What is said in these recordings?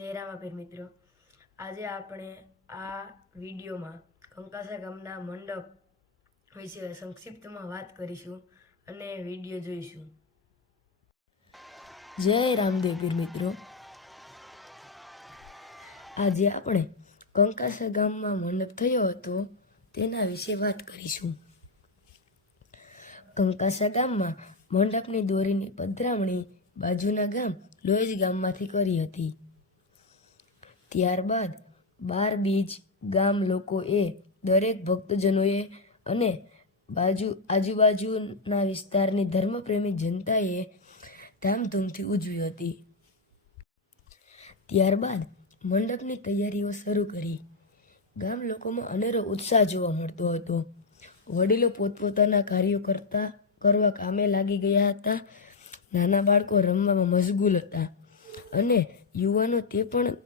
જય રામાપીર મિત્રો. આજે આપણે આ વિડીયોમાં કંકાસા ગામના મંડપ વિશે સંક્ષિપ્તમાં વાત કરીશું અને વીડિયો જોઈશું. જય રામદેવ પીર મિત્રો. આજે આપણે કંકાસા ગામમાં મંડપ થયો હતો તેના વિશે વાત કરીશું. કંકાસા ગામમાં મંડપની દોરીની પધરામણી બાજુના ગામ લોહેજ ગામમાંથી કરી હતી. ત્યારબાદ બાર બીજ ગામ લોકોએ દરેક ભક્તજનોએ અને બાજુ આજુબાજુના વિસ્તારની ધર્મપ્રેમી જનતાએ ધામધૂમથી ઉજવી હતી. ત્યારબાદ મંડપની તૈયારીઓ શરૂ કરી. ગામ લોકોમાં અનેરો ઉત્સાહ જોવા મળતો હતો. વડીલો પોતપોતાના કાર્યો કરતા કરવા કામે લાગી ગયા હતા. નાના બાળકો રમવામાં મશગુલ હતા અને યુવાનો તે પણ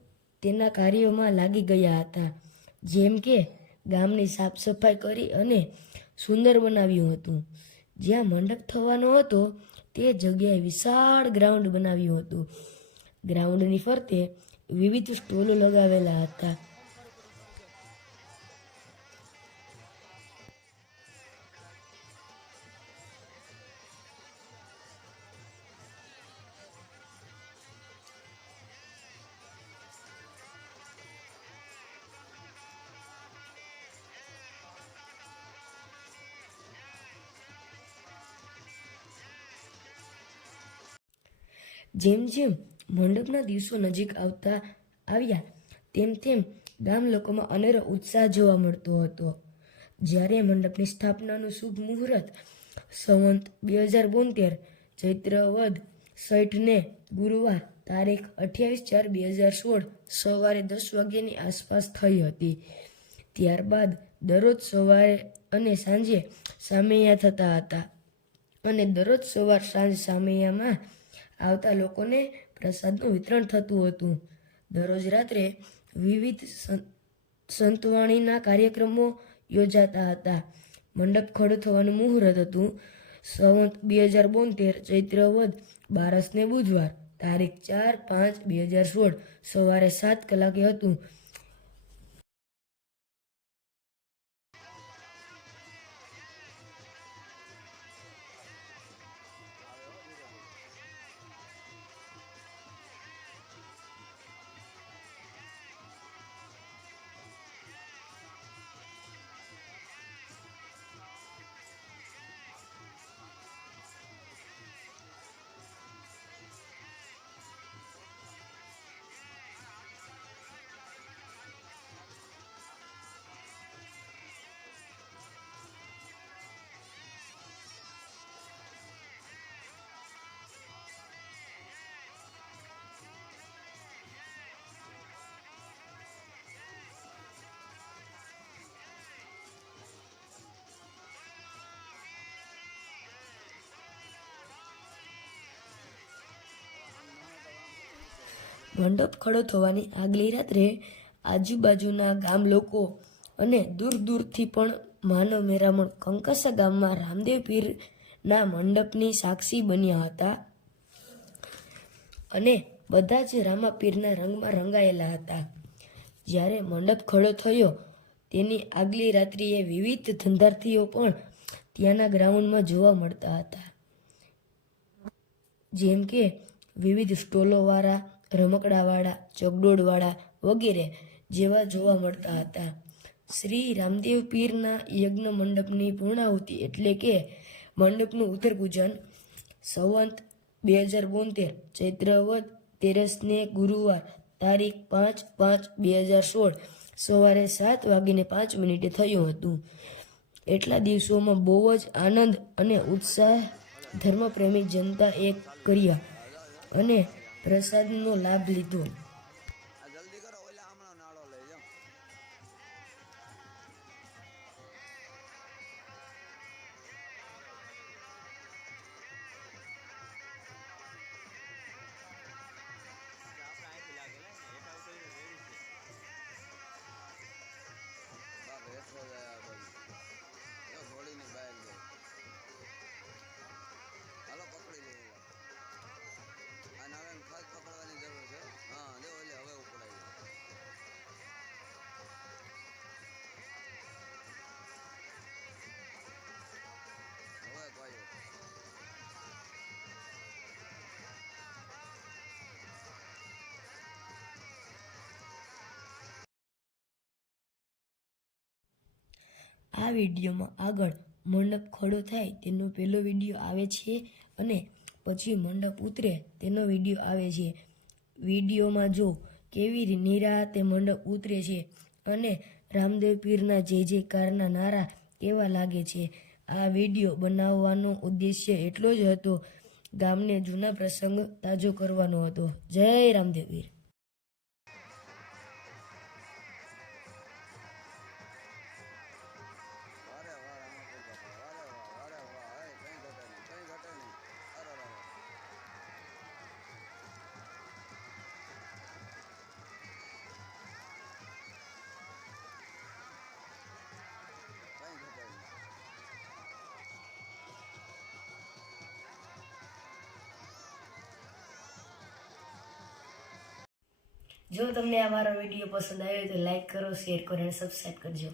તેના કાર્યોમાં લાગી ગયા હતા. જેમ કે ગામની સાફ સફાઈ કરી અને સુંદર બનાવ્યું હતું. જ્યાં મંડપ થવાનો હતો, તે જગ્યાએ વિશાળ ગ્રાઉન્ડ બનાવ્યું હતું. ગ્રાઉન્ડની ફરતે વિવિધ સ્ટોલો લગાવેલા હતા. જેમ જેમ મંડપના દિવસો નજીક આવતા આવ્યા, તેમ તેમ ગામ લોકોમાં અનેરો ઉત્સાહ જોવા મળતો હતો. જ્યારે મંડપની સ્થાપનાનું શુભ મુહૂર્ત સંવંત બે હજાર બોતેર, ચૈત્ર વદ, સઠને ગુરુવાર તારીખ અઠ્યાવીસ ચાર બે હજાર સોળ સવારે દસ વાગ્યાની આસપાસ થઈ હતી. ત્યારબાદ દરરોજ સવારે અને સાંજે સામૈયા થતા હતા. અને દરરોજ સવાર સાંજ સામૈયામાં આવતા લોકોને પ્રસાદનું વિતરણ થતું હતું. દરરોજ રાત્રે વિવિધ સંતવાણીના કાર્યક્રમો યોજાતા હતા. મંડપ ખડો થવાનું મુહૂર્ત હતું. સંવત બે હજાર બોતેર ચૈત્ર વદ બારસને બુધવાર, તારીખ ચાર પાંચ બે હજાર સોળ, સવારે સાત કલાકે હતું. મંડપ ખડો થવાની આગલી રાત્રે આજુબાજુના ગામ લોકો અને દૂર દૂરથી પણ માનવ મેરામણ કંકસા ગામમાં રામદેવ પીરના મંડપની સાક્ષી બન્યા હતા અને બધા જ રામાપીરના રંગમાં રંગાયેલા હતા. જ્યારે મંડપ ખડો થયો, તેની આગલી રાત્રિએ વિવિધ ધંધાર્થીઓ પણ ત્યાંના ગ્રાઉન્ડમાં જોવા મળતા હતા. જેમ કે વિવિધ સ્ટોલોવાળા રમકડાવાળા ચગડોળવાળા વગેરે જેવા જોવા મળતા હતા. શ્રી રામદેવ પીરના યજ્ઞ મંડપની પૂર્ણાહુતિ એટલે કે મંડપનું ઉત્તર પૂજન સંવંત બે હજાર બોતેર, ચૈત્રવદ તેરસને ગુરુવાર તારીખ પાંચ પાંચ બે હજાર સોળ સવારે સાત વાગીને પાંચ મિનિટે થયું હતું. એટલા દિવસોમાં બહુ જ આનંદ અને ઉત્સાહ ધર્મપ્રેમી જનતા એક કર્યા અને Procede no lábido આ વિડીયોમાં આગળ મંડપ ખડો થાય તેનો પહેલો વીડિયો આવે છે અને પછી મંડપ ઉતરે તેનો વીડિયો આવે છે. વિડીયોમાં જો કેવી નિરાતે મંડપ ઉતરે છે અને રામદેવ પીરના જે જયકારના નારા કેવા લાગે છે, આ વીડિયો બનાવવાનો ઉદ્દેશ્ય એટલો જ હતો, ગામને જૂના પ્રસંગ તાજો કરવાનો હતો. જય રામદેવ પીર. જો તમને આ મારો વીડિયો પસંદ આવ્યો તો લાઈક કરો, શેર કરો અને સબસ્ક્રાઈબ કરજો.